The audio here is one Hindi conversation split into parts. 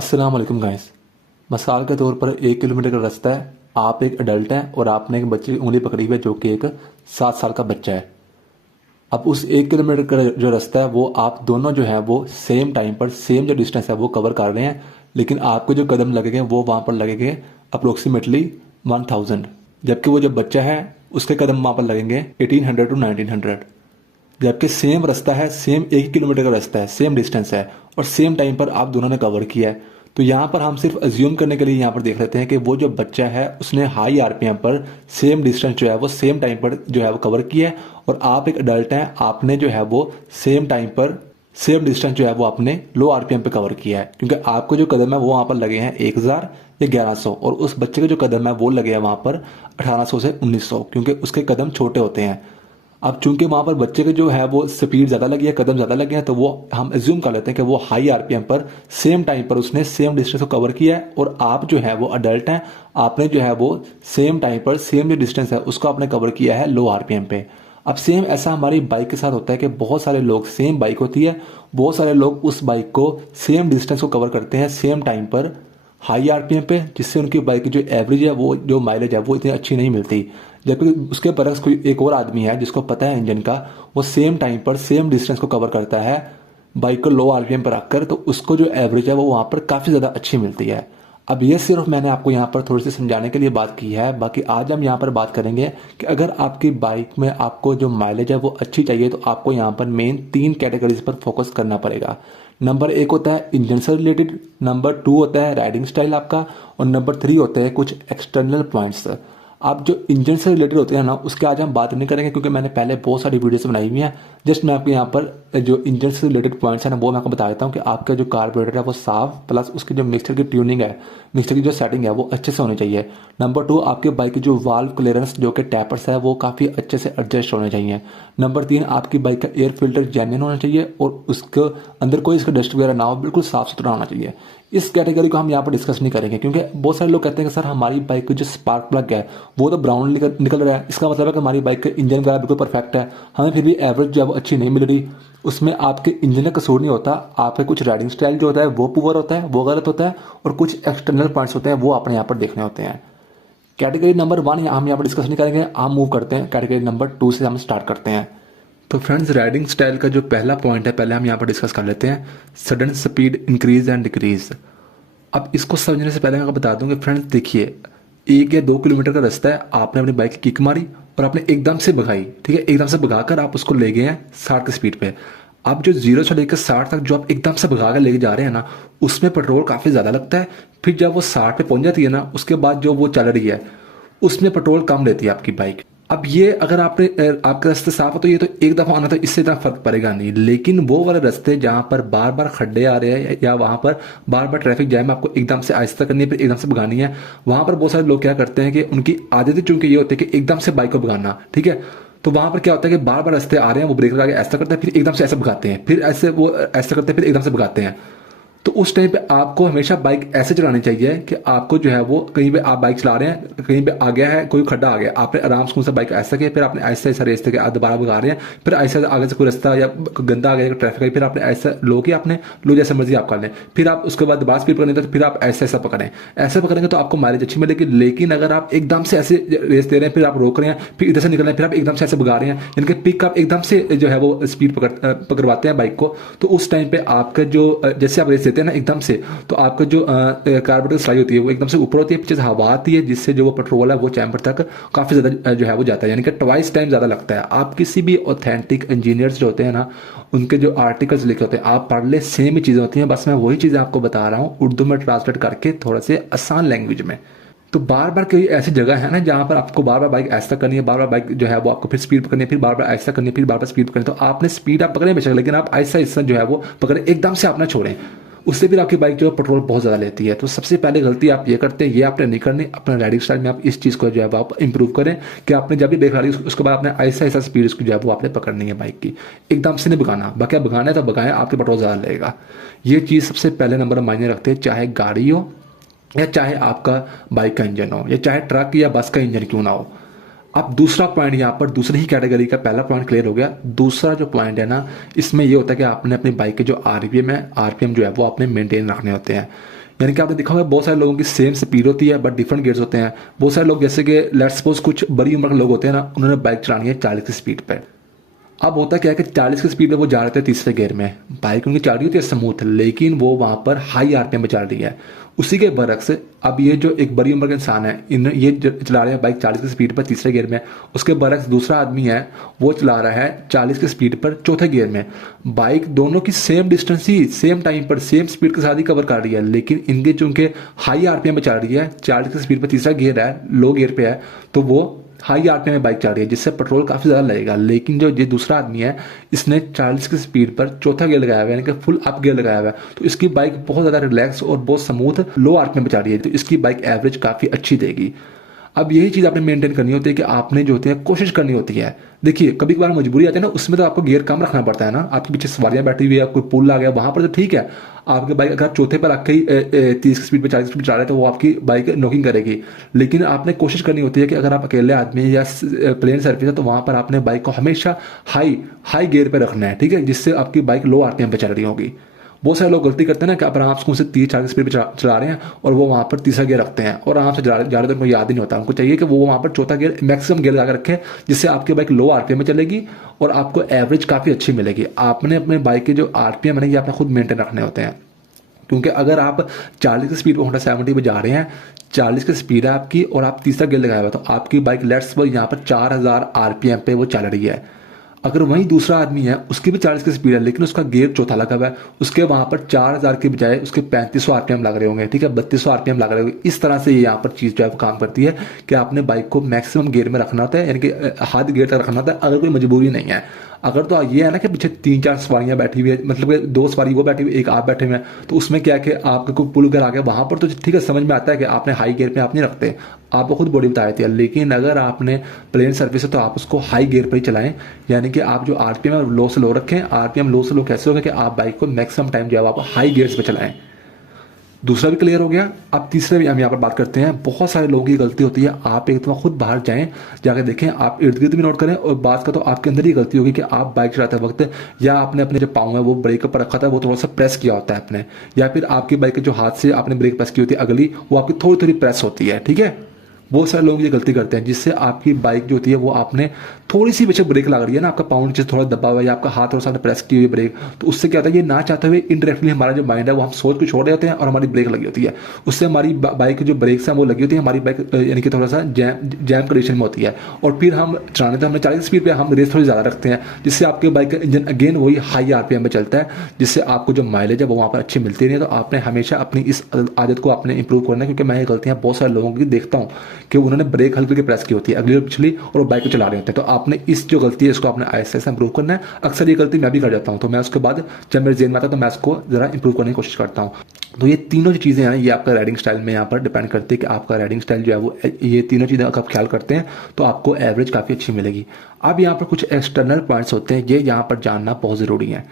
अस्सलाम वालेकुम गाइस। मिसाल के तौर पर 1 किलोमीटर का रास्ता है। आप एक अडल्ट हैं और आपने एक बच्चे की उंगली पकड़ी हुई है जो कि एक 7 साल का बच्चा है। अब उस 1 किलोमीटर का जो रास्ता है वो आप दोनों जो है वो सेम टाइम पर सेम जो डिस्टेंस है वो कवर कर रहे हैं, लेकिन आपके जो कदम लगेंगे वो वहाँ पर लगेंगे अप्रोक्सीमेटली 1000, जबकि वो जो बच्चा है उसके कदम वहाँ पर लगेंगे 1800 टू 1900। जबकि सेम रास्ता है, सेम 1 किलोमीटर का रास्ता है, सेम डिस्टेंस है और सेम टाइम पर आप दोनों ने कवर किया है। तो यहाँ पर हम सिर्फ अज्यूम करने के लिए यहाँ पर देख लेते हैं कि वो जो बच्चा है उसने हाई आरपीएम पर सेम डिस्टेंस जो है वो सेम टाइम पर जो है वो कवर किया है, और आप एक अडल्ट हैं, आपने जो है वो सेम टाइम पर सेम डिस्टेंस जो है वो आपने लो आरपीएम पे कवर किया है, क्योंकि आपको जो कदम है वो वहाँ पर लगे हैं 1000 या 1100, और उस बच्चे के जो कदम है वो लगे हैं वहाँ पर 1800 से 1900, क्योंकि उसके कदम छोटे होते हैं। अब चूंकि वहां पर बच्चे के जो है वो स्पीड ज़्यादा लगी है, कदम ज़्यादा लगे हैं, तो वो हम एज्यूम कर लेते हैं कि वो हाई आरपीएम पर सेम टाइम पर उसने सेम डिस्टेंस को कवर किया है, और आप जो है वो अडल्ट हैं, आपने जो है वो सेम टाइम पर सेम जो डिस्टेंस है उसको आपने कवर किया है लो आरपीएम पे। अब सेम ऐसा हमारी बाइक के साथ होता है कि बहुत सारे लोग, सेम बाइक होती है, बहुत सारे लोग उस बाइक को सेम डिस्टेंस को कवर करते हैं सेम टाइम पर हाई आरपीएम पे, जिससे उनकी बाइक की जो एवरेज है वो जो माइलेज है वो इतनी अच्छी नहीं मिलती। जबकि उसके बरक्स कोई एक और आदमी है जिसको पता है इंजन का, वो सेम टाइम पर सेम डिस्टेंस को कवर करता है बाइक को लो आरपीएम पर रखकर, तो उसको जो एवरेज है वो वहाँ पर काफ़ी ज़्यादा अच्छी मिलती है। अब ये सिर्फ मैंने आपको यहाँ पर थोड़ी सी समझाने के लिए बात की है, बाकी आज हम यहाँ पर बात करेंगे कि अगर आपकी बाइक में आपको जो माइलेज है वो अच्छी चाहिए तो आपको यहाँ पर मेन 3 कैटेगरीज पर फोकस करना पड़ेगा। नंबर 1 होता है इंजन से रिलेटेड, नंबर 2 होता है राइडिंग स्टाइल आपका, और नंबर 3 होता है कुछ एक्सटर्नल पॉइंट्स। आप जो इंजन से रिलेटेड होते हैं ना उसके आज हम बात नहीं करेंगे, क्योंकि मैंने पहले बहुत सारी वीडियोस बनाई हुई हैं। जस्ट मैं आपको यहाँ पर जो इंजन से रिलेटेड पॉइंट्स है ना वो मैं आपको बता देता हूँ कि आपका जो कार्बोरेटर है वो साफ, प्लस उसकी जो मिक्सर की ट्यूनिंग है, मिक्सर की जो सेटिंग है वो अच्छे से होनी चाहिए। नंबर 2, आपके बाइक की जो वाल्व क्लियरेंस जो कि टैपर्स है वो काफ़ी अच्छे से एडजस्ट होने चाहिए। नंबर 3, आपकी बाइक का एयर फिल्टर जेन्युइन होना चाहिए और उसके अंदर कोई इसका डस्ट वगैरह ना हो, बिल्कुल साफ सुथरा होना चाहिए। इस कैटेगरी को हम यहाँ पर डिस्कस नहीं करेंगे, क्योंकि बहुत सारे लोग कहते हैं कि सर हमारी बाइक की जो स्पार्क प्लग है वो तो ब्राउन निकल रहा है, इसका मतलब है कि हमारी बाइक का इंजन वगैरह बिल्कुल परफेक्ट है, हमें फिर भी एवरेज जो है वो अच्छी नहीं मिल रही। उसमें आपके इंजन का कसूर नहीं होता, आपका कुछ राइडिंग स्टाइल जो होता है वो पुअर होता है, वो गलत होता है, और कुछ एक्सटर्नल पॉइंट्स होते हैं वो आपने यहाँ पर देखने होते हैं। कैटेगरी नंबर 1 हम यहाँ पर डिस्कस नहीं करेंगे, हम मूव करते हैं कैटेगरी नंबर 2 से हम स्टार्ट करते हैं। तो फ्रेंड्स, राइडिंग स्टाइल का जो पहला पॉइंट है पहले हम यहाँ पर डिस्कस कर लेते हैं, sudden speed increase and decrease. अब इसको समझने से पहले मैं आपको बता दूं कि फ्रेंड्स देखिए, 1 या 2 किलोमीटर का रास्ता है, आपने अपनी बाइक की किक मारी और आपने एकदम से भगाई, ठीक है, एकदम से भगाकर आप उसको ले गए हैं 60 की स्पीड पे। अब जो 0 से लेकर 60 तक जो आप एकदम से भगा कर लेके जा रहे हैं ना, उसमें पेट्रोल काफ़ी ज़्यादा लगता है। फिर जब वो 60 पे पहुंच जाती है ना, उसके बाद जो वो चल रही है उसमें पेट्रोल कम लेती है आपकी बाइक। अब ये अगर आपने आपके रास्ते साफ हो तो ये तो एक दफ़ा आना तो इससे इतना फर्क पड़ेगा नहीं, लेकिन वो वाले रास्ते जहाँ पर बार बार खड्डे आ रहे हैं या वहाँ पर बार बार ट्रैफिक जैम आपको एकदम से आहिस्ता करनी है फिर एकदम से भगानी है, वहाँ पर बहुत सारे लोग क्या करते हैं कि उनकी आदत ही चूंकि ये होती है कि एकदम से बाइक को भगाना, ठीक है, तो वहां पर क्या होता है कि बार बार रास्ते आ रहे हैं, वो ब्रेक लगा के ऐसा करते हैं, फिर एकदम से ऐसा भगाते हैं, फिर ऐसे वो ऐसा करते हैं, फिर एकदम से भगाते हैं। तो उस टाइम पे आपको हमेशा बाइक ऐसे चलानी चाहिए कि आपको जो है वो कहीं पे आप बाइक चला रहे हैं, कहीं पे आ गया है कोई खड्डा आ गया, आपने आराम से बाइक ऐसा किया, फिर आपने ऐसे ऐसा रेस के दोबारा भगा रहे हैं, फिर ऐसे आगे से कोई रास्ता या गंदा आ गया ट्रैफिक है, फिर आपने ऐसा लो कि आपने लो जैसे मर्जी आप कर लें, फिर आप उसके बाद दोबारा स्पीड पकड़ने तो फिर आप ऐसा ऐसा पकड़ें, ऐसा पकड़ेंगे तो आपको माइलेज अच्छी मिलेगी। लेकिन अगर आप एकदम से ऐसे रेस दे रहे हैं, फिर आप रोक रहे हैं, फिर इधर से निकल रहे हैं, फिर आप एकदम से ऐसे भगा रहे हैं, यानी कि पिक आप एकदम से जो है वो स्पीड पकड़वाते हैं बाइक को, तो उस टाइम पे आपका जो जैसे आप रेस देते हैं ना एकदम से, तो आपका जो कार्बोरेटर स्लाइड होती है वो एकदम से ऊपर होती है, पीछे से हवा आती है, जिससे जो वो पेट्रोल है वो चैम्बर तक काफ़ी ज़्यादा जो है वो जाता है, यानी कि ट्वाइस टाइम ज़्यादा लगता है। आप किसी भी ऑथेंटिक इंजीनियर्स जो होते हैं ना, उनके जो आर्टिकल्स लिखे होते हैं आप पढ़ ले, सेम ही चीज़ें होती हैं, बस मैं वही चीज़ें आपको बता रहा हूँ उर्दू में ट्रांसलेट करके थोड़ा से आसान लैंग्वेज में। तो बार बार कोई ऐसी जगह है ना जहाँ पर आपको बार बार बाइक ऐसा करनी है, बार बार बाइक जो है वो आपको फिर स्पीड पकड़नी है, फिर बार बार ऐसा करनी है, फिर बार बार स्पीड पकड़नी है, तो आपने स्पीड आप पकड़े बेशक, लेकिन आप ऐसा हिस्सा जो है वो पकड़े, एकदम से आप ना छोड़ें, उससे फिर आपकी बाइक जो है पेट्रोल बहुत ज़्यादा लेती है। तो सबसे पहले गलती आप ये करते हैं, ये आपने नहीं करनी। अपने राइडिंग स्टाइल में आप इस चीज़ को जो है वो आप इंप्रूव करें कि आपने जब भी ब्रेक डाली उसके बाद आपने ऐसा ऐसा स्पीड उसकी जो है वो आपने पकड़नी है बाइक की, एकदम से नहीं भगाना। बाकी आप भगाना है तो भगाएं, आपके पेट्रोल ज़्यादा लगेगा। ये चीज़ सबसे पहले नंबर मायने रखते हैं, चाहे गाड़ी हो या चाहे आपका बाइक का इंजन हो या चाहे ट्रक या बस का इंजन क्यों ना हो। अब दूसरा पॉइंट यहाँ पर दूसरी ही कैटेगरी का पहला पॉइंट क्लियर हो गया। दूसरा जो पॉइंट है ना, इसमें ये होता है कि आपने अपनी बाइक के जो आरपीएम है, आरपीएम जो है वो आपने मेंटेन रखने होते हैं। यानी कि आपने देखा होगा बहुत सारे लोगों की सेम स्पीड होती है बट डिफरेंट गियर्स होते हैं। बहुत सारे लोग जैसे कि लेट्स सपोज कुछ बड़ी उम्र के लोग होते हैं ना, उन्होंने बाइक चलानी है 40 की स्पीड पर। अब होता क्या है कि 40 की स्पीड में वो जा रहे थे तीसरे गियर में, बाइक उनकी चल रही होती है स्मूथ, लेकिन वो वहां पर हाई आरपीएम पे चल रही है। उसी के बरक्स अब ये जो एक बड़ी उम्र का इंसान है, इन ये चला रहे हैं बाइक 40 की स्पीड पर तीसरे गियर में, उसके बरक्स दूसरा आदमी है वो चला रहा है 40 की स्पीड पर चौथे गियर में। बाइक दोनों की सेम डिस्टेंस ही सेम टाइम पर सेम स्पीड के साथ ही कवर कर रही है, लेकिन इनके चूंकि हाई आरपीएम पे चल रही है, 40 की स्पीड पर तीसरा गियर है, लो गियर पे है, तो वो हाई आरपीएम में बाइक चल रही है, जिससे पेट्रोल काफी ज्यादा लगेगा। लेकिन जो ये दूसरा आदमी है, इसने 40 की स्पीड पर चौथा गियर लगाया हुआ है, यानी कि फुल अप गियर लगाया हुआ है, तो इसकी बाइक बहुत ज्यादा रिलैक्स और बहुत स्मूथ लो आरपीएम पे चल रही है, तो इसकी बाइक एवरेज काफी अच्छी देगी। अब यही चीज आपने मेंटेन करनी होती है कि आपने जो होती है कोशिश करनी होती है। देखिए कभी कभार मजबूरी आती है ना, उसमें तो आपको गियर कम रखना पड़ता है ना, आपके पीछे सवारियां बैठी हुई है, कोई पुल आ गया, वहां पर तो ठीक है, आपकी बाइक अगर चौथे पर आके ही 30 की स्पीड पर 40 की स्पीड चला रहे हैं तो वो आपकी बाइक नॉकिंग करेगी। लेकिन आपने कोशिश करनी होती है कि अगर आप अकेले आदमी या प्लेन सर्विस है तो वहां पर आपने बाइक को हमेशा हाई हाई गियर पे रखना है, ठीक है, जिससे आपकी बाइक लो आरपीएम पे चल रही होगी। बहुत सारे लोग गलती करते हैं ना कि आराम से उनसे 30-40 स्पीड पे चला रहे हैं और वो वहां पर तीसरा गियर रखते हैं और आराम से जा रहे तो उनको याद ही नहीं होता। उनको चाहिए कि वो वहां पर चौथा गियर मैक्सिमम गियर लगा रखें, जिससे आपकी बाइक लो आरपीएम में चलेगी और आपको एवरेज काफी अच्छी मिलेगी। आपने अपने बाइक के जो आरपीएम है ना, ये आपने खुद मेंटेन रखने होते हैं, क्योंकि अगर आप 40 की स्पीड पर होंडा 70 पे जा रहे हैं, 40 की स्पीड है आपकी और आप तीसरा गियर लगाया हुआ है, तो आपकी बाइक लेट्स सपोज यहाँ पर 4000 आरपीएम पे वो चल रही है। अगर वहीं दूसरा आदमी है, उसकी भी 40 की स्पीड है, लेकिन उसका गियर चौथा लगा हुआ है, उसके वहां पर 4000 के बजाय उसके 3500 आरपीएम लग रहे होंगे, ठीक है, 3200 आरपीएम लग रहे होंगे। इस तरह से ये यहाँ पर चीज जो है वो काम करती है कि आपने बाइक को मैक्सिमम गियर में रखना होता है, यानी कि हाथ गियर तक रखना होता है अगर कोई मजबूरी नहीं है। अगर तो ये है ना कि पीछे 3-4 सवारियां बैठी हुई है, मतलब कि 2 सवारी वो बैठी हुई, एक आप बैठे हुए हैं, तो उसमें क्या है कि आपके कोई पुल वगैरह आ गया वहां पर तो ठीक है, समझ में आता है कि आपने हाई गियर पे आप नहीं रखते, आपको खुद बॉडी बताई थी। लेकिन अगर आपने प्लेन सर्विस है तो आप उसको हाई गियर पर ही चलाएं, यानी कि आप जो आरपीएम है लो से लो रखें। आरपीएम लो से लो कैसे होगा कि आप बाइक को मैक्सिमम टाइम जो है आप हाई गियर्स पे चलाएं। दूसरा भी क्लियर हो गया। अब तीसरे भी हम यहाँ पर बात करते हैं। बहुत सारे लोगों की गलती होती है, आप एक दफा खुद बाहर जाएं, जाकर देखें, आप इर्द गिर्द भी नोट करें, और बात का तो आपके अंदर ही गलती होगी कि आप बाइक चलाते वक्त या आपने अपने जो पाँव है वो ब्रेक पर रखा था, वो थोड़ा सा प्रेस किया होता है आपने, या फिर आपकी बाइक के जो हाथ से आपने ब्रेक प्रेस की होती है अगली, वो आपकी थोड़ी थोड़ी प्रेस होती है, ठीक है। बहुत सारे लोग ये गलती करते हैं, जिससे आपकी बाइक जो होती है वो आपने थोड़ी सी पीछे ब्रेक लग रही है ना, आपका पाउंड नीचे थोड़ा दबा हुआ है या आपका हाथ थोड़ा सा प्रेस की हुई ब्रेक, तो उससे क्या होता है, ये ना चाहते हुए इनडायरेक्टली हमारा जो माइंड है वो हम सोच के छोड़ रहे होते हैं और हमारी ब्रेक लगी होती है, उससे हमारी बाइक की जो ब्रेक्स हैं वो लगी होती है, हमारी बाइक यानी कि थोड़ा सा जैम कंडीशन में होती है, और फिर हम चलाने तो हमने 40 स्पीड पर हम रेस थोड़ी ज़्यादा रखते हैं, जिससे आपके बाइक का इंजन अगेन वही हाई आरपीएम में चलता है, जिससे आपको जो माइलेज है वो वहाँ पर अच्छी मिलती नहीं है। तो आपने हमेशा अपनी इस आदत को आपने इंप्रूव करना है, क्योंकि मैं ये गलतियाँ बहुत सारे लोगों की देखता हूँ कि उन्होंने ब्रेक हल्की की प्रेस की होती है अगली और पिछली, और वो बाइक को चला रहे होते हैं। तो आपने इस जो गलती है इसको आपने आहिस्ते से इंप्रूव करना है। अक्सर ये गलती मैं भी कर जाता हूँ, तो मैं उसके बाद जब मेरे जेन में आता है तो मैं इसको जरा इंप्रूव करने की कोशिश करता हूँ। तो ये तीनों जो चीज़ें हैं ये आपका राइडिंग स्टाइल में यहाँ पर डिपेंड करती है कि आपका राइडिंग स्टाइल जो है वो, ये तीनों चीज़ें अगर आप ख्याल करते हैं तो आपको एवरेज काफ़ी अच्छी मिलेगी। अब यहाँ पर कुछ एक्सटर्नल पॉइंट्स होते हैं, ये यहाँ पर जानना बहुत ज़रूरी है।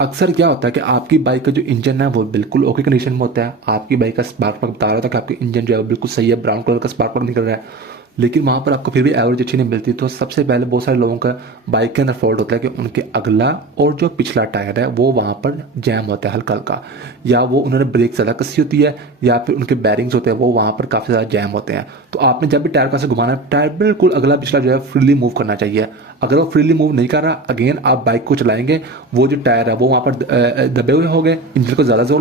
अक्सर क्या होता है कि आपकी बाइक का जो इंजन है वो बिल्कुल ओके कंडीशन में होता है, आपकी बाइक का स्पार्क प्लग बता रहा था कि आपकी इंजन जो है बिल्कुल सही है, ब्राउन कलर का स्पार्क प्लग निकल रहा है, लेकिन वहाँ पर आपको फिर भी एवरेज अच्छी नहीं मिलती। तो सबसे पहले बहुत सारे लोगों का बाइक के अंदर फॉल्ट होता है कि उनके अगला और जो पिछला टायर है वो वहाँ पर जैम होता है हल्का हल्का, या वो उन्होंने ब्रेक ज़्यादा कसी होती है, या फिर उनके बैरिंग्स होते हैं वो वहाँ पर काफ़ी ज़्यादा जैम होते हैं। तो आपने जब भी टायर का से घुमाना है, टायर बिल्कुल अगला पिछला जो है फ्रीली मूव करना चाहिए। अगर वो फ्रीली मूव नहीं कर रहा, अगेन आप बाइक को चलाएंगे, वो जो टायर है वो वहाँ पर दबे हुए हो गए, इंजन को ज़्यादा जोर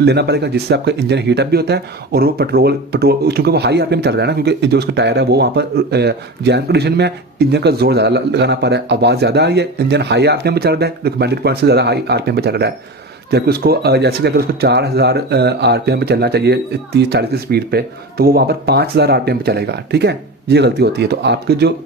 लेना पड़ेगा, जिससे आपका इंजन हीटअप भी होता है, और वो पेट्रोल चूंकि वो हाई आरपीएम चल रहा है ना, क्योंकि जो उसका टायर है वो वहाँ पर जैम कंडीशन में है, इंजन का जोर ज़्यादा लगाना पड़ रहा है, आवाज़ ज़्यादा आ रही है, इंजन हाई आरपीएम पे चल रहा है, रिकमेंडेड पॉइंट से ज़्यादा हाई आरपीएम पे चल रहा है। जबकि उसको जैसे कि अगर उसको 4000 आरपीएम पे चलना चाहिए 30-40 की स्पीड पे, तो वो वहाँ पर 5000 आरपीएम पे चलेगा, ठीक है। ये गलती होती है। तो आपके जो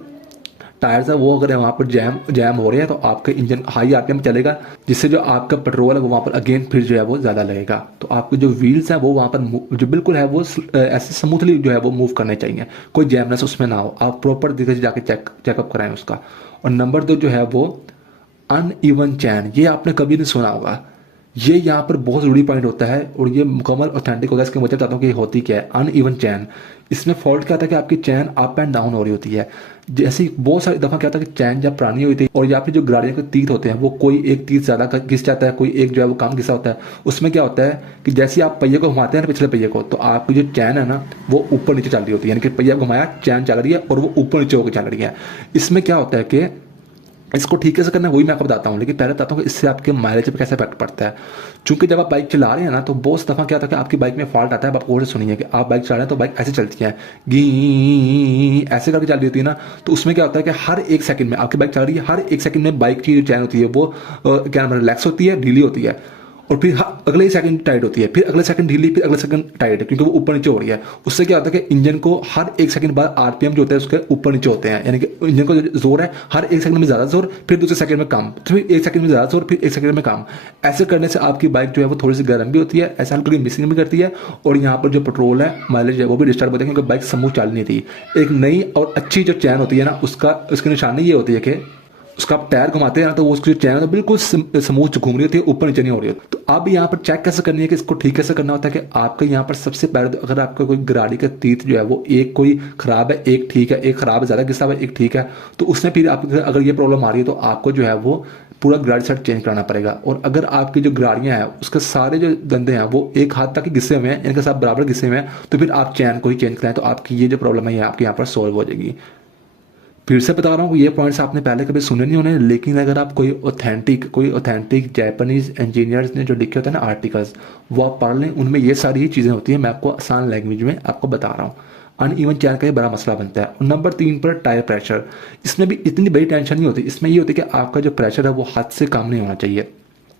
टायर्स है वो अगर वहाँ पर जैम हो रहे हैं तो आपका इंजन हाई आरपीएम पे चलेगा, जिससे जो आपका पेट्रोल है वो वहाँ पर अगेन फिर जो है वो ज़्यादा लगेगा। तो आपके जो व्हील्स हैं वो वहाँ पर जो बिल्कुल है वो ऐसे स्मूथली जो है वो मूव करने चाहिए, कोई जैमनेस उसमें ना हो। आप प्रॉपर दिखे जाके चेकअप कराएं उसका। और नंबर 2 जो है वो अनइवन चैन, ये आपने कभी नहीं सुना होगा, ये यहाँ पर बहुत जरूरी पॉइंट होता है और ये मुकम्मल ऑथेंटिक होगा। इसके वजह बताता हूँ कि होती क्या है अनइवन चैन। इसमें फॉल्ट क्या आता है कि आपकी चैन अप एंड डाउन हो रही होती है। जैसे बहुत सारी दफ़ा क्या होता है कि चैन जब पुरानी हुई थी और या फिर जो गाड़ियों के तीत होते हैं वो कोई एक तीत ज़्यादा घिस जाता है, कोई एक जो है वो कम घिसा होता है। उसमें क्या होता है कि जैसे आप पहिए को घुमाते हैं ना पिछले पहिए को, तो आपकी जो चैन है ना वो ऊपर नीचे चल रही होती है, यानी कि पहिया घुमाया चैन चल रही है और वो ऊपर नीचे होकर चल रही है। इसमें क्या होता है कि इसको ठीक कैसे करना है वही मैं आपको बताता हूँ, लेकिन पहले बताता हूँ कि इससे आपके माइलेज पर कैसे इफेक्ट पड़ता है। चूंकि जब आप बाइक चला रहे हैं ना तो बहुत दफ़ा क्या होता है कि आपकी बाइक में फॉल्ट आता है। आप और सुनिए कि आप बाइक चला रहे हैं तो बाइक ऐसे चलती है, गी ऐसे करके चल रही होती है ना, तो उसमें क्या होता है कि हर एक सेकंड में आपकी बाइक चल रही है, हर एक सेकंड में बाइक की जो चैन होती है वो क्या नाम है रिलैक्स होती है, ढीली होती है, और फिर अगले ही सेकंड टाइट होती है, फिर अगले सेकंड ढीली, फिर अगले सेकंड टाइट, क्योंकि वो ऊपर नीचे हो रही है। उससे क्या होता है कि इंजन को हर एक सेकंड बाद आरपीएम जो होता है उसके ऊपर नीचे होते हैं, यानी कि इंजन को जो जोर है हर एक सेकंड में ज़्यादा जोर, फिर दूसरे सेकंड में कम, फिर एक सेकंड में ज़्यादा जोर, फिर एक सेकंड में कम। ऐसे करने से आपकी बाइक जो है वो थोड़ी सी गर्म भी होती है, ऐसा हल्की मिसिंग भी करती है, और यहाँ पर जो पेट्रोल है माइलेज है वो भी डिस्टर्ब होता है, क्योंकि बाइक स्मूथ चल नहीं थी। एक नई और अच्छी जो चैन होती है ना उसकी निशानी ये होती है कि उसका आप टायर घुमाते हैं ना तो वो उसकी जो चैन है तो बिल्कुल स्मूथ घूम रही होती है, ऊपर नीचे नहीं हो रही होती। तो अब यहाँ पर चेक कैसे करनी है कि इसको ठीक कैसे करना होता है कि आपका यहाँ पर सबसे पहले अगर आपका कोई गाड़ी का तीत जो है वो एक कोई खराब है एक ठीक है, एक खराब है ज़्यादा घिसा हुआ है एक ठीक है, तो उसमें फिर आप अगर ये प्रॉब्लम आ रही है तो आपको जो है वो पूरा गाड़ी सेट चेंज कराना पड़ेगा। और अगर आपकी जो गाड़ियाँ हैं उसके सारे जो दंदे हैं वो एक हाथ तक ही घिसे हुए हैं, इनके साथ बराबर घिसे हुए हैं, तो फिर आप चैन को ही चेंज कराएं तो आपकी ये जो प्रॉब्लम है ये आपके यहाँ पर सॉल्व हो जाएगी। फिर से बता रहा हूँ ये पॉइंट्स आपने पहले कभी सुने नहीं होने, लेकिन अगर आप कोई ऑथेंटिक जापानीज इंजीनियर्स ने जो लिखे होते हैं ना आर्टिकल्स वो आप पढ़ लें, उनमें ये सारी ही चीज़ें होती हैं। मैं आपको आसान लैंग्वेज में आपको बता रहा हूँ। अनइवन चैन का ये बड़ा मसला बनता है। और नंबर 3 पर टायर प्रेशर, इसमें भी इतनी बड़ी टेंशन नहीं होती। इसमें ये होती है कि आपका जो प्रेशर है वो हद से कम नहीं होना चाहिए।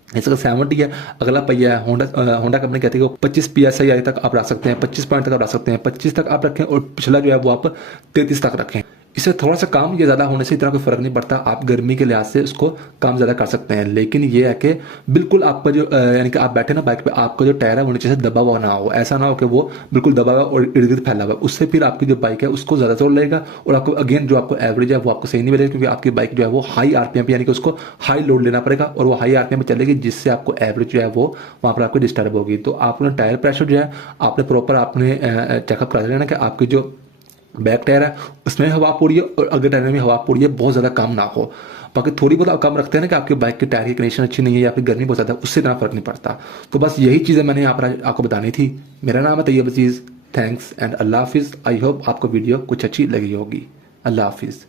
जैसे 70 है, अगला पहिया है, होंडा कंपनी कहती है कि 25 PSI तक आप रख सकते हैं, 25 पॉइंट तक आप रख सकते हैं, 25 तक आप रखें, और पिछला जो है वो आप 33 तक रखें। इससे थोड़ा सा काम या ज़्यादा होने से इतना कोई फर्क नहीं पड़ता, आप गर्मी के लिहाज से उसको काम ज़्यादा कर सकते हैं। लेकिन ये है कि बिल्कुल आपका जो यानी कि आप बैठे ना बाइक पे, आपका जो टायर है वो नीचे से दबा हुआ ना हो, ऐसा ना हो कि वो बिल्कुल दबा हुआ और इर्द गिर्द फैला हुआ, उससे फिर आपकी जो बाइक है उसको ज़्यादा जोर लगेगा और आपको अगेन जो आपको एवरेज है वो आपको सही नहीं मिलेगा, क्योंकि आपकी बाइक जो है वो हाई आरपीएम यानी कि उसको हाई लोड लेना पड़ेगा और वो हाई आरपीएम पे चलेगी, जिससे आपको एवरेज जो है वो वहाँ पर आपको डिस्टर्ब होगी। तो आपने टायर प्रेशर जो है आपने प्रॉपर आपने चेकअप करा लेना कि आपकी जो बैक टायर है उसमें हवा पूरी है और अगले टायर में भी हवा पूरी है, बहुत ज़्यादा कम ना हो। बाकी थोड़ी बहुत आप कम रखते हैं ना कि आपके बाइक के टायर की कंडीशन अच्छी नहीं है या फिर गर्मी बहुत ज़्यादा, उससे इतना फर्क नहीं पड़ता। तो बस यही चीज़ें मैंने यहाँ पर आपको बतानी थी। मेरा नाम है तैयब अजीज़। थैंक्स एंड अल्लाह हाफिज़। आई होप आपको वीडियो कुछ अच्छी लगी होगी। अल्लाह हाफिज़।